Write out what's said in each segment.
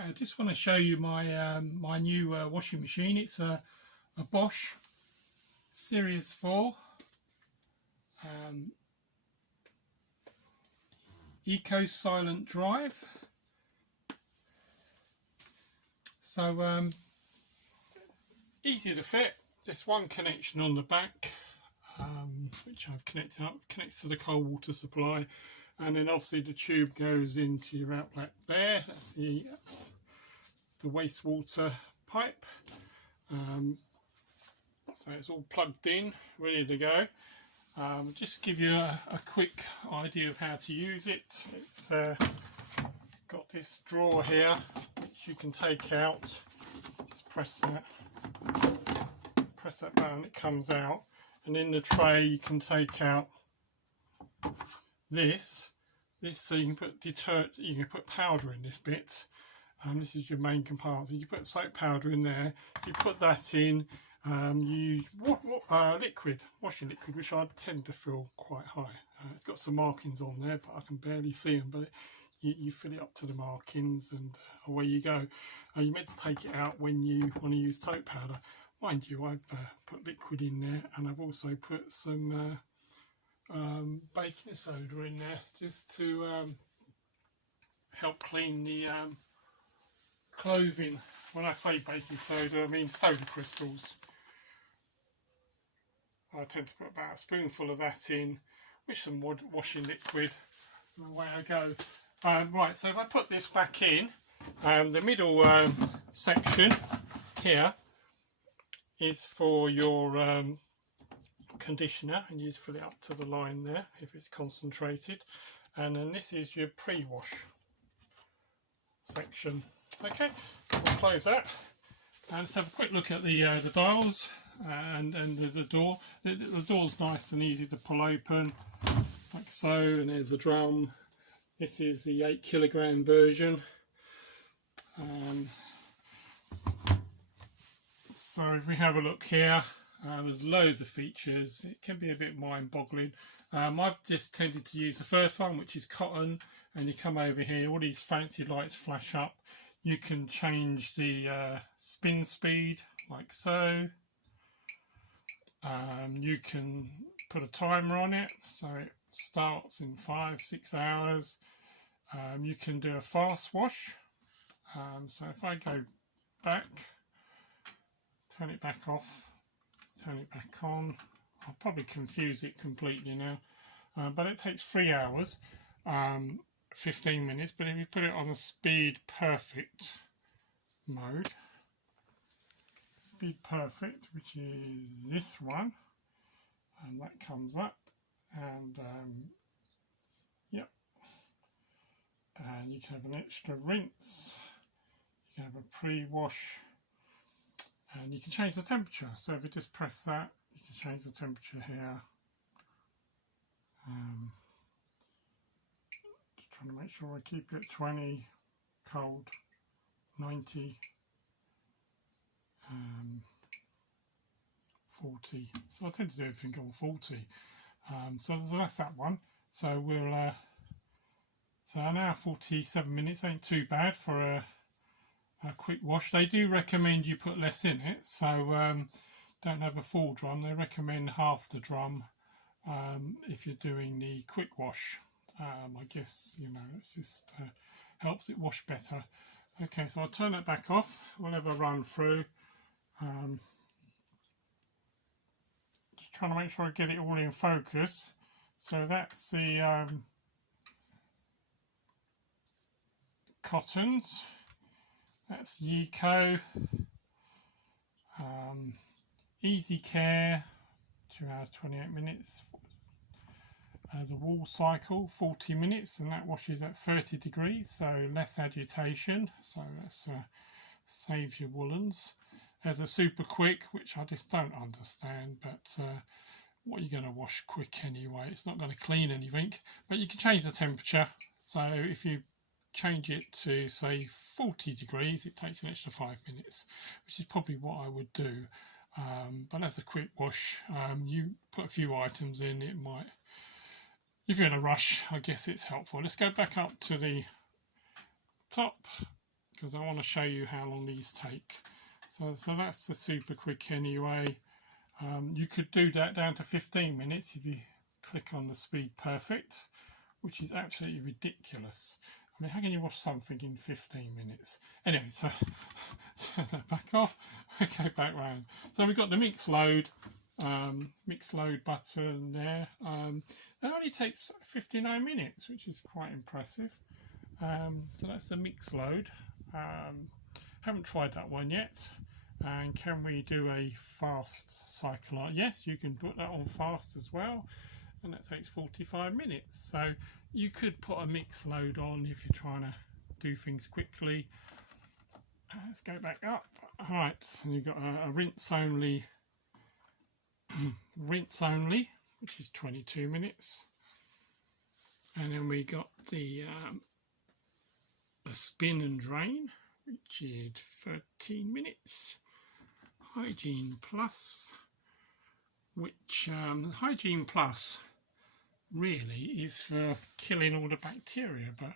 Hi, I just want to show you my my new washing machine. It's a Bosch Series 4 Ecosilent drive. So easy to fit. Just one connection on the back, which I've connected up, connects to the cold water supply, and then obviously the tube goes into your outlet there. That's the wastewater pipe. So it's all plugged in, ready to go. Just to give you a quick idea of how to use it. It's got this drawer here which you can take out. Just press that button, it comes out, and in the tray you can take out this so you can put you can put powder in this bit. This is your main compartment. You put soap powder in there. You put that in. You use washing liquid, which I tend to feel quite high. It's got some markings on there, but I can barely see them. But you fill it up to the markings, and away you go. You're meant to take it out when you want to use soap powder. Mind you, I've put liquid in there, and I've also put some baking soda in there just to help clean the clothing. When I say baking soda, I mean soda crystals. I tend to put about a spoonful of that in with some washing liquid, and away I go. Right, so if I put this back in, the middle section here is for your conditioner, and you just fill it up to the line there if it's concentrated, and then this is your pre-wash section. Okay, we'll close that and let's have a quick look at the dials and the door. The door's nice and easy to pull open like so, and there's a drum. This is the 8 kilogram version. So if we have a look here, there's loads of features. It can be a bit mind-boggling. I've just tended to use the first one, which is cotton, and you come over here, all these fancy lights flash up. You can change the spin speed like so. You can put a timer on it so it starts in 5-6 hours. You can do a fast wash. So if I go back, turn it back off, turn it back on, I'll probably confuse it completely now, but it takes 3 hours, 15 minutes. But if you put it on a speed perfect mode, speed perfect, which is this one, and that comes up, and yep, and you can have an extra rinse, you can have a pre-wash, and you can change the temperature. So if you just press that, you can change the temperature here. Just trying to make sure I keep it at 20, cold, 90, 40. So I tend to do everything on 40. So that's that one. So we'll so an hour 47 minutes ain't too bad for a quick wash. They do recommend you put less in it, so don't have a full drum. They recommend half the drum if you're doing the quick wash. I guess, you know, it just helps it wash better. Okay, so I'll turn that back off. We'll have a run through. Just trying to make sure I get it all in focus. So that's the cottons. That's Eco. Easy Care, 2 hours 28 minutes. As a wool cycle, 40 minutes, and that washes at 30 degrees, so less agitation. So that's saves your woolens. There's a super quick, which I just don't understand, but what are you going to wash quick anyway? It's not going to clean anything, but you can change the temperature. So if you change it to say 40 degrees, it takes an extra 5 minutes, which is probably what I would do. But as a quick wash, you put a few items in, it might, if you're in a rush, I guess it's helpful. Let's go back up to the top, because I want to show you how long these take. So that's the super quick anyway. You could do that down to 15 minutes if you click on the speed perfect, which is absolutely ridiculous. I mean, how can you wash something in 15 minutes? Anyway, so turn that back off. Okay, back round. So we've got the mix load button there. That only takes 59 minutes, which is quite impressive. So that's the mix load. Haven't tried that one yet. And can we do a fast cycle? Yes, you can put that on fast as well, and that takes 45 minutes. So you could put a mix load on if you're trying to do things quickly. Let's go back up. All right, and you've got a rinse only, which is 22 minutes, and then we got the spin and drain, which is 13 minutes. Hygiene Plus, which Hygiene Plus really is for killing all the bacteria, but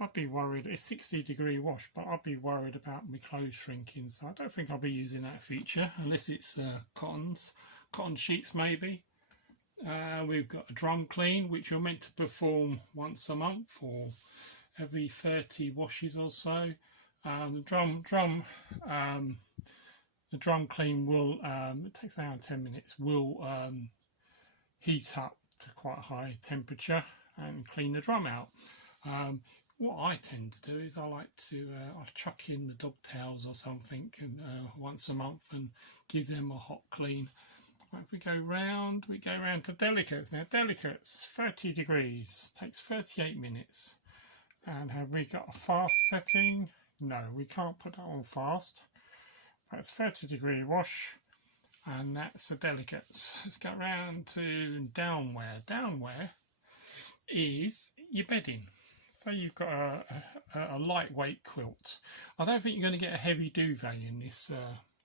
I'd be worried. It's 60-degree wash, but I'd be worried about my clothes shrinking, so I don't think I'll be using that feature unless it's cotton sheets maybe. We've got a drum clean, which you're meant to perform once a month or every 30 washes or so. The drum clean will, it takes an hour and 10 minutes, will heat up to quite a high temperature and clean the drum out. What I tend to do is I like to I chuck in the dog towels or something and, once a month and give them a hot clean. Right, we go round to delicates. Now delicates, 30 degrees, takes 38 minutes. And have we got a fast setting? No, we can't put that on fast. That's 30-degree wash, and that's the delicates. Let's go round to downwear. Downwear is your bedding. So you've got a lightweight quilt. I don't think you're going to get a heavy duvet in this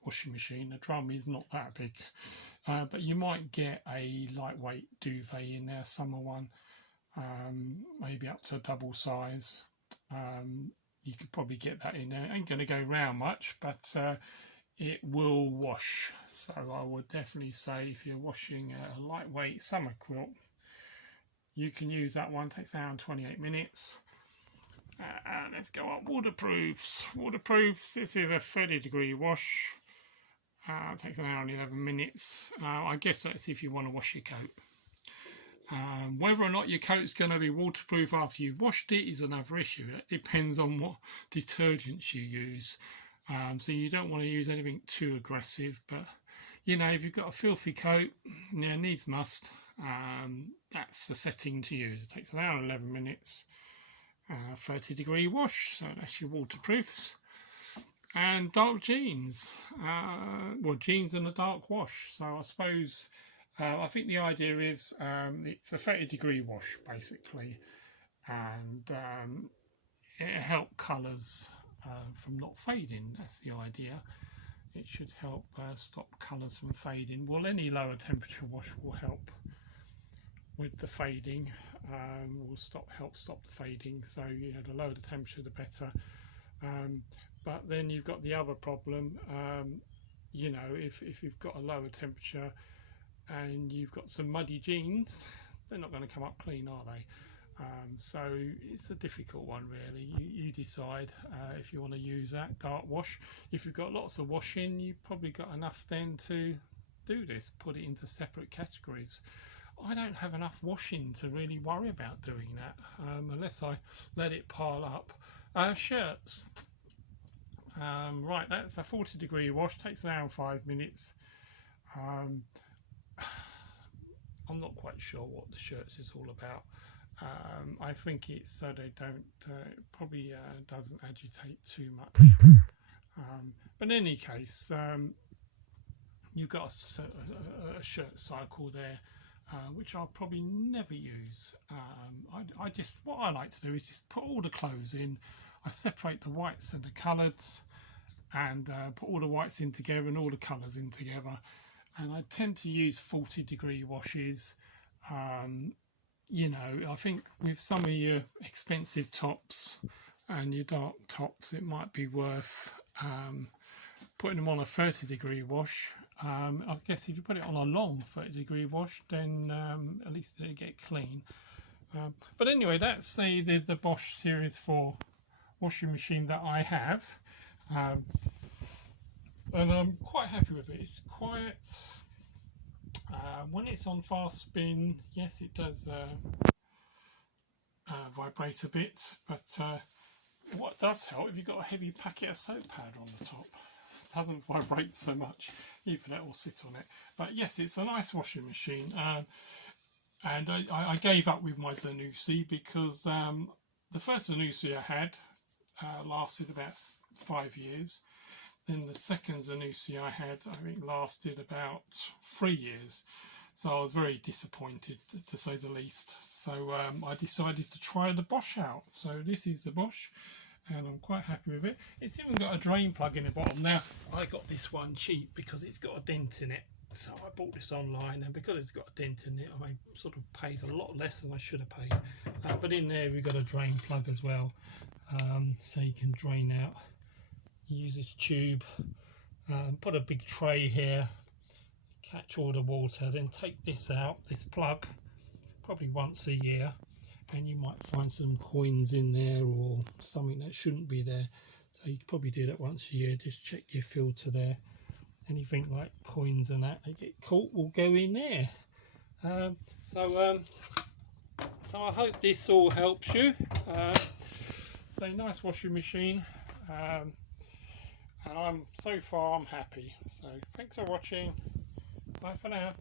washing machine. The drum is not that big, but you might get a lightweight duvet in there, summer one, maybe up to a double size. You could probably get that in there. Ain't going to go round much, but it will wash. So I would definitely say if you're washing a lightweight summer quilt, you can use that one. It takes an hour and 28 minutes. And let's go up. Waterproofs. Waterproofs, this is a 30-degree wash. It takes an hour and 11 minutes. I guess that's if you want to wash your coat. Whether or not your coat's going to be waterproof after you've washed it is another issue. It depends on what detergents you use. So you don't want to use anything too aggressive, but you know, if you've got a filthy coat, now needs must, that's the setting to use. It takes an hour and 11 minutes, 30-degree wash, so that's your waterproofs. And dark jeans, well, jeans and a dark wash. So I suppose, I think the idea is it's a 30-degree wash basically, and it helps colours from not fading. That's the idea. It should help stop colours from fading. Well, any lower temperature wash will help with the fading. Will help stop the fading. So you know, the lower the temperature, the better. But then you've got the other problem. You know, if you've got a lower temperature and you've got some muddy jeans, they're not going to come up clean, are they? So it's a difficult one really. You decide if you want to use that dark wash. If you've got lots of washing, you've probably got enough then to do this, put it into separate categories. I don't have enough washing to really worry about doing that, unless I let it pile up. Shirts, right, that's a 40-degree wash, takes an hour and 5 minutes. I'm not quite sure what the shirts is all about. I think it's so they don't, probably doesn't agitate too much. But in any case, you've got a shirt cycle there, which I'll probably never use. What I like to do is just put all the clothes in. I separate the whites and the coloureds, and put all the whites in together and all the colours in together. And I tend to use 40-degree washes. You know, I think with some of your expensive tops, and your dark tops, it might be worth putting them on a 30-degree wash. I guess if you put it on a long 30-degree wash, then at least they get clean. But anyway, that's the Bosch Series 4 washing machine that I have, and I'm quite happy with it. It's quiet. When it's on fast spin, yes, it does vibrate a bit, but what does help, if you've got a heavy packet of soap powder on the top, it doesn't vibrate so much. Even that will sit on it. But yes, it's a nice washing machine. And I gave up with my Zanussi because the first Zanussi I had lasted about 5 years. Then the second Zanussi I had, I think, lasted about 3 years. So I was very disappointed, to say the least. So I decided to try the Bosch out. So this is the Bosch, and I'm quite happy with it. It's even got a drain plug in the bottom. Now, I got this one cheap because it's got a dent in it. So I bought this online, and because it's got a dent in it, I sort of paid a lot less than I should have paid. But in there we've got a drain plug as well, so you can drain out. Use this tube, put a big tray here, catch all the water, then take this out, this plug, probably once a year, and you might find some coins in there or something that shouldn't be there. So you can probably do that once a year. Just check your filter there. Anything like coins and that, they get caught, will go in there. So I hope this all helps you. So nice washing machine, and so far I'm happy. So thanks for watching. Bye for now.